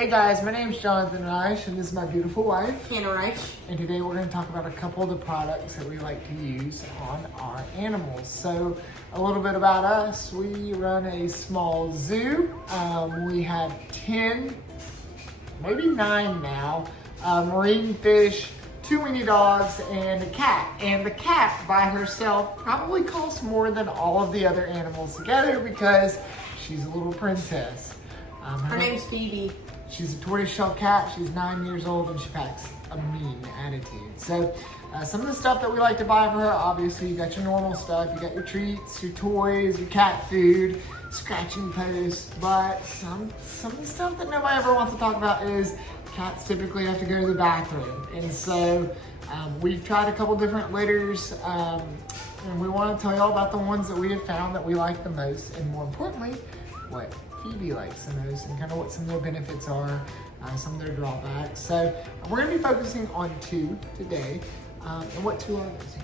Hey guys, my name is Jonathan and Reich, and this is my beautiful wife, Hannah Reich. and today we're going to talk about a couple of the products that we like to use on our animals. So a little bit about us: we run a small zoo. We have 10, maybe 9 now, marine fish, 2 weenie dogs, and a cat. And the cat by herself probably costs more than all of the other animals together because she's a little princess. Her name's Phoebe. She's a tortoiseshell cat. She's 9 years old and she packs a mean attitude. So some of the stuff that we like to buy for her, obviously you got your normal stuff. You got your treats, your toys, your cat food, scratching posts. But some of the stuff that nobody ever wants to talk about is cats typically have to go to the bathroom. And so we've tried a couple different litters and we want to tell you all about the ones that we have found that we like the most, and more importantly, what Phoebe likes the most and kind of what some of their benefits are, some of their drawbacks. So we're going to be focusing on 2 today. And what 2 are those?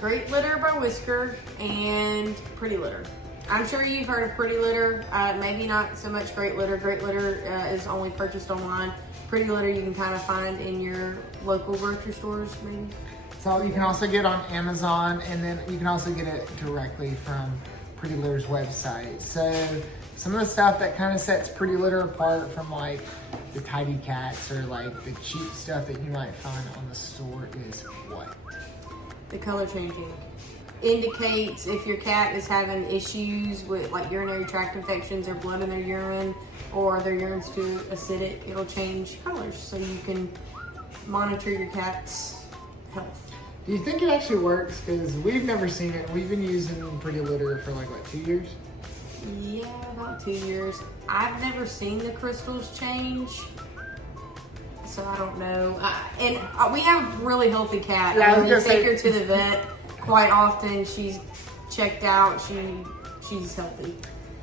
GreatLitter by Whisker and PrettyLitter. I'm sure you've heard of PrettyLitter. Maybe not so much GreatLitter. GreatLitter is only purchased online. PrettyLitter you can kind of find in your local grocery stores, maybe. So you can also get on Amazon, and then you can also get it directly from PrettyLitter's website. So some of the stuff that kind of sets PrettyLitter apart from like the tidy cats or like the cheap stuff that you might find on the store is what? The color changing indicates if your cat is having issues with like urinary tract infections or blood in their urine, or their urine's too acidic. It'll change colors so you can monitor your cat's health. Do you think it actually works? Because we've never seen it. We've been using PrettyLitter for like, what, 2 years? Yeah, about 2 years. I've never seen the crystals change, so I don't know. And we have really healthy cat. Yeah, I was we gonna take say- her to the vet quite often. She's checked out. She's healthy.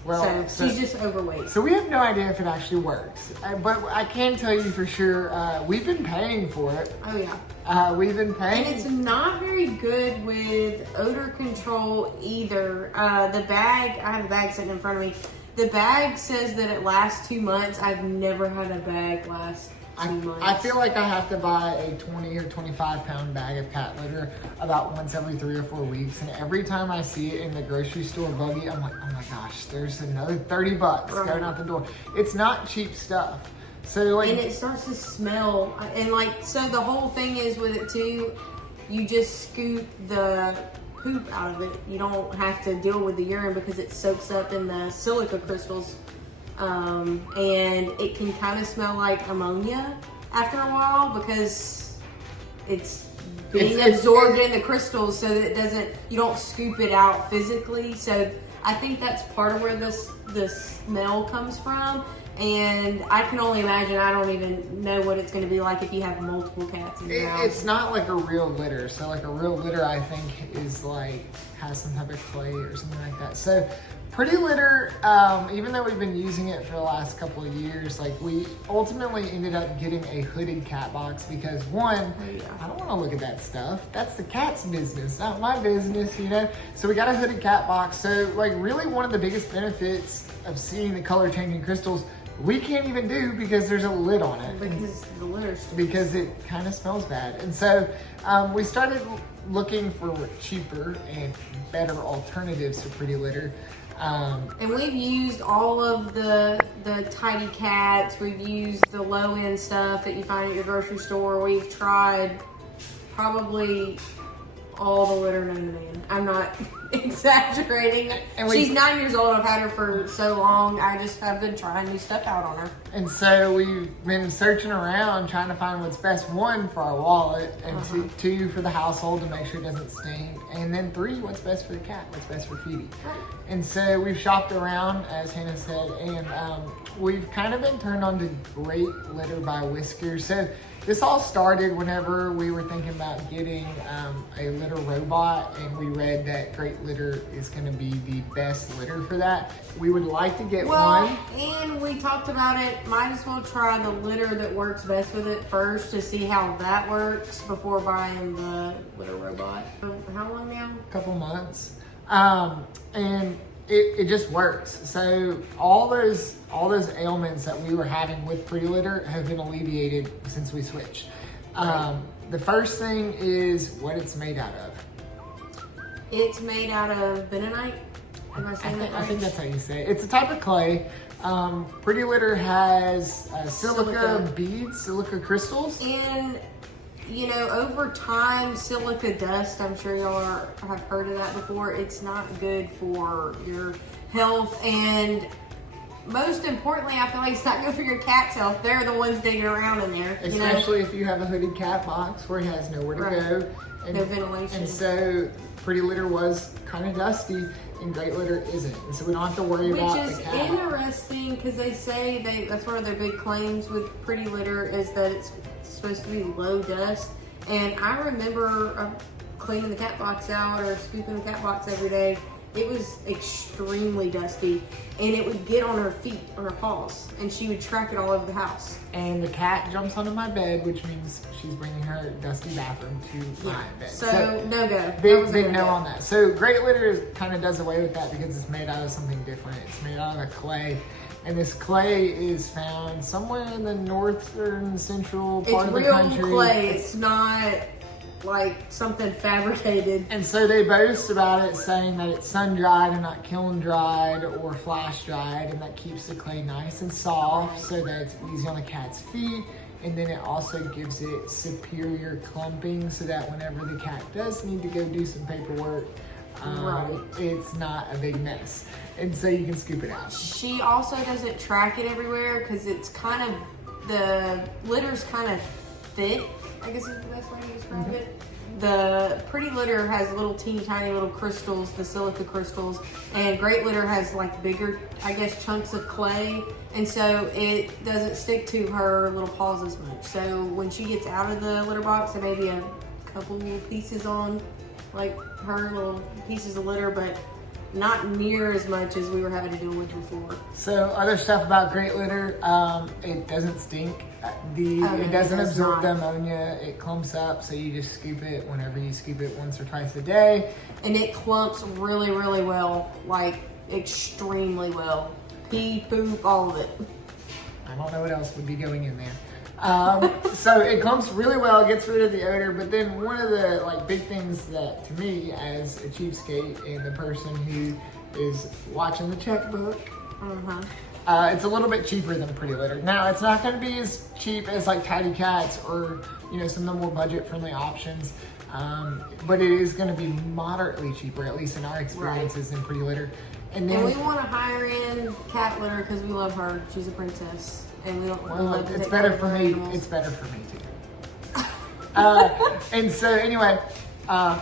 Well, so she's just overweight. So we have no idea if it actually works. But I can tell you for sure, we've been paying for it. Oh yeah. We've been paying. And it's not very good with odor control either. The bag, I have a bag sitting in front of me. The bag says that it lasts 2 months. I've never had a bag last 2 months. I feel like I have to buy a 20 or 25 pound bag of cat litter about once every 3 or 4 weeks. And every time I see it in the grocery store buggy, I'm like, oh my gosh, there's another 30 bucks going out the door. It's not cheap stuff. So like, and it starts to smell, and like, so the whole thing is with it too, you just scoop the poop out of it. You don't have to deal with the urine because it soaks up in the silica crystals, and it can kind of smell like ammonia after a while because it's being absorbed in the crystals, so that it doesn't, you don't scoop it out physically. So I think that's part of where the smell comes from. And I can only imagine, I don't even know what it's going to be like if you have multiple cats in your house. it's not like a real litter. So like a real litter, I think, is like, has some type of clay or something like that. So PrettyLitter, even though we've been using it for the last couple of years, like we ultimately ended up getting a hooded cat box because one, I don't want to look at that stuff. That's the cat's business, not my business, you know? So we got a hooded cat box. So like really one of the biggest benefits of seeing the color changing crystals, we can't even do because there's a lid on it. Because the litter's Because it kind of smells bad. And so we started looking for cheaper and better alternatives to PrettyLitter. And we've used all of the tidy cats. We've used the low end stuff that you find at your grocery store. We've tried probably all the litter known to man. I'm not exaggerating. And She's 9 years old. I've had her for so long. I've been trying new stuff out on her. And so we've been searching around trying to find what's best, 1, for our wallet, and 2, for the household to make sure it doesn't stink, and then 3, what's best for the cat, what's best for Phoebe. And so we've shopped around, as Hannah said, and we've kind of been turned on to GreatLitter by Whisker. So this all started whenever we were thinking about getting a litter robot, and we read that GreatLitter is going to be the best litter for that. We would like to get one. And we talked about it. Might as well try the litter that works best with it first to see how that works before buying the litter robot. How long now? A couple months. And it just works. So all those ailments that we were having with PrettyLitter have been alleviated since we switched. The first thing is what it's made out of. It's made out of bentonite. Am I saying that right? I think that's how you say it. It's a type of clay. PrettyLitter has silica beads, silica crystals. And, you know, over time, silica dust, I'm sure y'all have heard of that before. It's not good for your health. And most importantly, I feel like it's not good for your cat's health. They're the ones digging around in there. Especially if you have a hooded cat box where he has nowhere to go. And, no ventilation. And so PrettyLitter was kind of dusty and GreatLitter isn't. And so we don't have to worry about the cat. Which is interesting because they say that's one of their big claims with PrettyLitter is that it's supposed to be low dust. And I remember cleaning the cat box out or scooping the cat box every day. It was extremely dusty, and it would get on her feet, on her paws, and she would track it all over the house. And the cat jumps onto my bed, which means she's bringing her dusty bathroom to my bed. So no go. Big no on that. So GreatLitter kind of does away with that because it's made out of something different. It's made out of a clay. And this clay is found somewhere in the northern central part of the country. It's real clay. It's not like something fabricated. And so they boast about it, saying that it's sun dried and not kiln dried or flash dried, and that keeps the clay nice and soft so that it's easy on the cat's feet. And then it also gives it superior clumping so that whenever the cat does need to go do some paperwork, it's not a big mess. And so you can scoop it out. She also doesn't track it everywhere because it's kind of, the litter's kind of thick, I guess is the best way to describe it. The PrettyLitter has little teeny tiny little crystals, the silica crystals, and GreatLitter has like bigger, I guess, chunks of clay, and so it doesn't stick to her little paws as much. So when she gets out of the litter box, there may be a couple little pieces on, like her little pieces of litter, but not near as much as we were having to deal with before. So other stuff about GreatLitter, it doesn't stink. It doesn't absorb the ammonia. It clumps up, so you just scoop it whenever you scoop it once or twice a day. And it clumps really, really well, like extremely well. Pee, poop, all of it. I don't know what else would be going in there. So it clumps really well, it gets rid of the odor, but then one of the big things that to me as a cheapskate and the person who is watching the checkbook, it's a little bit cheaper than PrettyLitter. Now it's not going to be as cheap as like Tidy Cats or some of the more budget friendly options, but it is going to be moderately cheaper, at least in our experiences, than PrettyLitter. And we want to hire in cat litter because we love her. She's a princess. And we don't. Well, it's better for me. It's better for me too. And so anyway,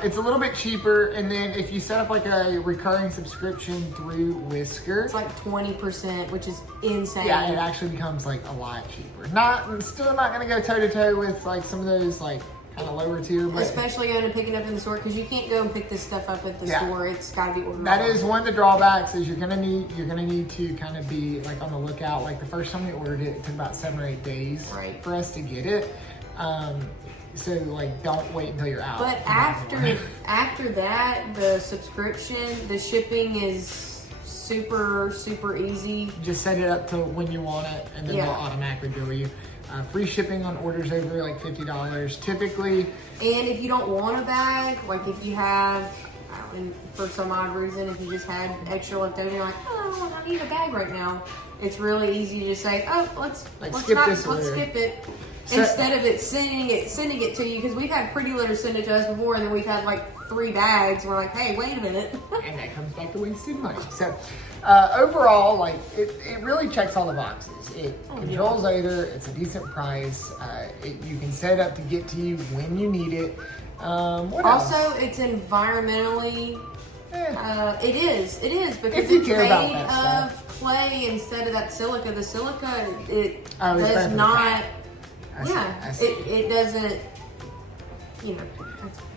it's a little bit cheaper. And then if you set up like a recurring subscription through Whisker, it's like 20%, which is insane. Yeah, it actually becomes like a lot cheaper. Still not going to go toe to toe with like some of those like kind of lower tier, but especially going and picking up in the store because you can't go and pick this stuff up at the store. It's got to be ordered. That is one of the drawbacks is you're gonna need to kind of be like on the lookout. Like the first time we ordered it, it took about 7 or 8 days for us to get it. So like don't wait until you're out. But after that, the subscription, the shipping is super, super easy. Just set it up to when you want it, and then they'll automatically bill you. Free shipping on orders over like $50 typically. And if you don't want a bag, like if you have, for some odd reason, if you just had extra left over, you're like, oh, I need a bag right now. It's really easy to just say, oh, let's skip it. So, instead of sending it to you, because we've had PrettyLitter send it to us before, and then we've had like 3 bags. We're like, hey, wait a minute. And that comes back to wasted money. So overall, like it really checks all the boxes. It controls odor. It's a decent price. You can set it up to get to you when you need it. What else? Also, it's environmentally. It is because it's made of clay instead of that silica. The silica does not. It doesn't.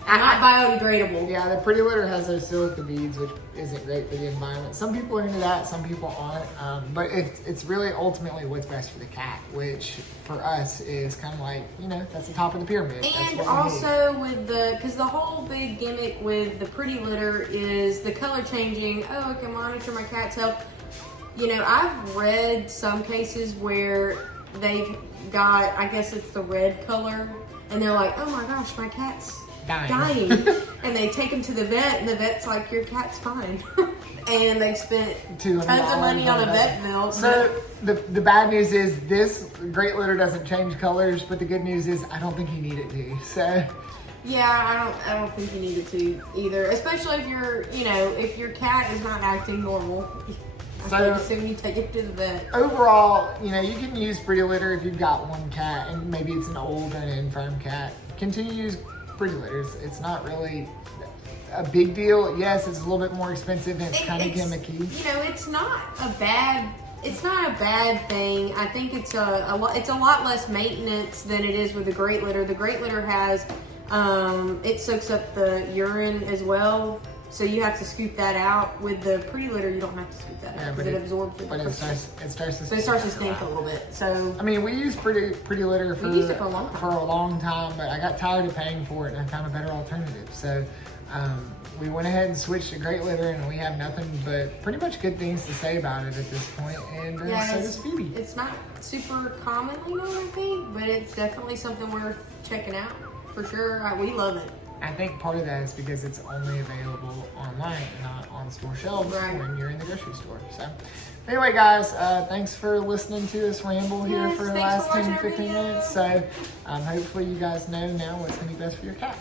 Not biodegradable. Yeah, the PrettyLitter has those silica beads, which isn't great for the environment. Some people are into that, some people aren't. But it's really ultimately what's best for the cat, which for us is kind of like, you know, that's the top of the pyramid. And also with because the whole big gimmick with the PrettyLitter is the color changing. Oh, I can monitor my cat's health. You know, I've read some cases where they've got, I guess it's the red color, and they're like, oh my gosh, my cat's dying. And they take him to the vet, and the vet's like, your cat's fine. And they've spent tons of money on a vet bill. So the bad news is this GreatLitter doesn't change colors, but the good news is I don't think you need it to. So yeah, I don't think you need it to either, especially if if your cat is not acting normal. I assume you take it to the vet. Overall, you know, you can use PrettyLitter if you've got one cat and maybe it's an old and infirm cat. Continue to use PrettyLitter. It's not really a big deal. Yes, it's a little bit more expensive and it's kind of gimmicky. You know, it's not a bad thing. I think it's a lot less maintenance than it is with the GreatLitter. The GreatLitter has it soaks up the urine as well. So you have to scoop that out. With the PrettyLitter, you don't have to scoop that out because it absorbs it. But it starts to stink a little bit. So I mean, we use PrettyLitter used it for a long time, but I got tired of paying for it and I found a better alternative. So we went ahead and switched to GreatLitter, and we have nothing but pretty much good things to say about it at this point. And so does Phoebe. It's not super commonly known, I think, but it's definitely something worth checking out for sure. We love it. I think part of that is because it's only available online, not on store shelves when you're in the grocery store. So anyway, guys, thanks for listening to us ramble here for the last 10-15 minutes. So hopefully you guys know now what's going to be best for your cat.